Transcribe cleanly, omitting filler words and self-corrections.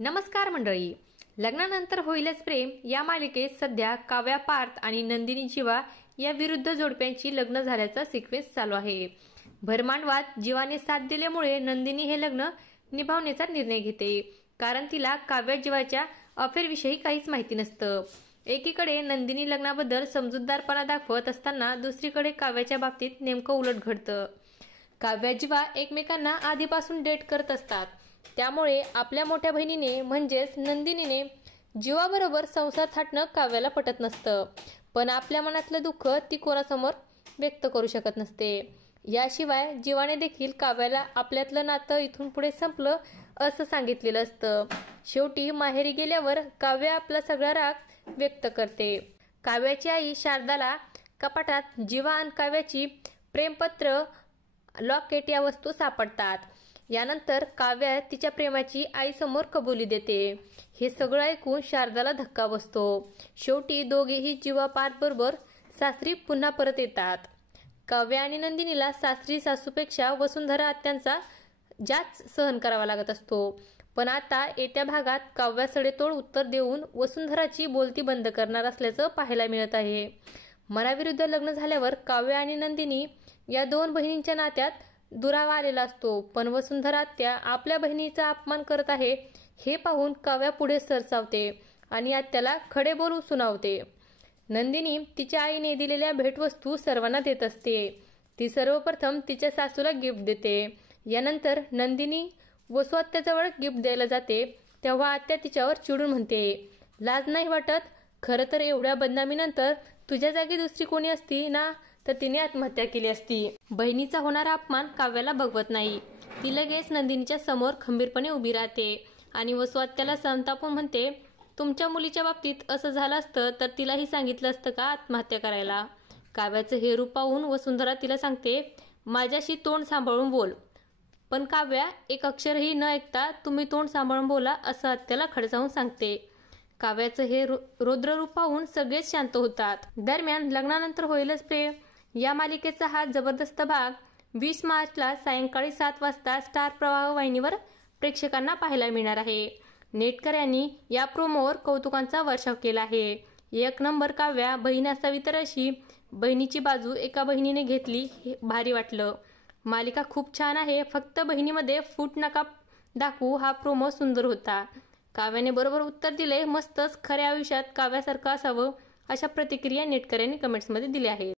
नमस्कार मंडळी. लग्नानंतर होईलच प्रेम या मालिकेत सध्या काव्या पार्थ आणि नंदिनी जीवा या विरुद्ध जोडप्यांची लग्न झाल्याचा सिक्वेन्स चालू आहे. भरमांडवात जीवाने साथ दिल्यामुळे नंदिनी हे लग्न निभावण्याचा निर्णय घेते, कारण तिला काव्या जीवाच्या अफेअर विषयी काहीच माहिती नसतं. एकीकडे नंदिनी लग्नाबद्दल समजूतदारपणा दाखवत असताना दुसरीकडे काव्याच्या बाबतीत नेमकं उलट घडतं. काव्या जीवा एकमेकांना आधीपासून डेट करत असतात, त्यामुळे आपल्या मोठ्या बहिणीने म्हणजेच नंदिनीने जीवाबरोबर संसार थाटणं काव्याला पटत नसतं. पण आपल्या मनातलं दुःख ती कोणासमोर व्यक्त करू शकत नसते. याशिवाय जीवाने देखील काव्याला आपल्यातलं नातं इथून पुढे संपलं असं सांगितलेलं असतं. शेवटी माहेरी गेल्यावर काव्या आपला सगळा राग व्यक्त करते. काव्याची आई शारदाला कपाटात जीवा आणि काव्याची प्रेमपत्र, लॉकेट या वस्तू सापडतात. यानंतर काव्या तिच्या प्रेमाची आईसमोर कबुली देते. हे सगळं ऐकून शारदाला धक्का बसतो. शेवटी दोघेही जीवा पार्थ बरोबर सासरी पुन्हा परत येतात. काव्या आणि नंदिनीला सासरी सासूपेक्षा वसुंधरा आत्यांचा जाच सहन करावा लागत असतो. पण आता येत्या भागात काव्या सडेतोड उत्तर देऊन वसुंधराची बोलती बंद करणार असल्याचं पाहायला मिळत आहे. मनाविरुद्ध लग्न झाल्यावर काव्या आणि नंदिनी या दोन बहिणींच्या नात्यात दुरावा आलेला असतो. पण वसुंधरा आत्या आपल्या बहिणीचा अपमान करत आहे हे पाहून काव्या पुढे सरसावते आणि आत्याला खडे बोलून सुनावते. नंदिनी तिच्या आईने दिलेल्या भेटवस्तू सर्वांना देत असते. ती सर्वप्रथम तिच्या सासूला गिफ्ट देते. यानंतर नंदिनी वसू आत्याजवळ गिफ्ट द्यायला जाते, तेव्हा आत्या तिच्यावर चिडून म्हणते, लाज नाही वाटत? खरं तर एवढ्या बदनामीनंतर तुझ्या जागी दुसरी कोणी असती ना, तर तिने आत्महत्या केली असती. बहिणीचा होणारा अपमान काव्याला बघवत नाही. ती लगेच नंदिनीच्या समोर खंबीरपणे उभी राहते आणि वसू आत्याला संतापून म्हणते, तुमच्या मुलीच्या बाबतीत असं झालं असतं तर तिलाही सांगितलं असतं का आत्महत्या करायला? काव्याचं हे रूप पाहून वसुंधरा तिला सांगते, माझ्याशी तोंड सांभाळून बोल. पण काव्या एक अक्षरही न ऐकता तुम्ही तोंड सांभाळून बोला असं आत्याला खडसावून सांगते. काव्याचं हे रौद्र रूप पाहून सगळेच शांत होतात. दरम्यान लग्नानंतर होईलच प्रेम या मालिकेचा हा जबरदस्त भाग 20 मार्चला सायंकाळी 7 वाजता स्टार प्रवाह वाहिनीवर प्रेक्षकांना पाहायला मिळणार आहे. नेटकर यांनी या प्रोमोवर कौतुकांचा वर्षाव केला आहे. एक नंबर काव्या बहीण असावी तर अशी बहिणीची बाजू एका बहिणीने घेतली हे भारी वाटलं. मालिका खूप छान आहे, फक्त बहिणीमध्ये फूट नका दाखवू हा प्रोमो सुंदर होता. काव्याने बरोबर उत्तर दिले, मस्तच, खऱ्या आयुष्यात काव्यासारखं असावं अशा प्रतिक्रिया नेटकर यांनी कमेंट्समध्ये दिल्या आहेत.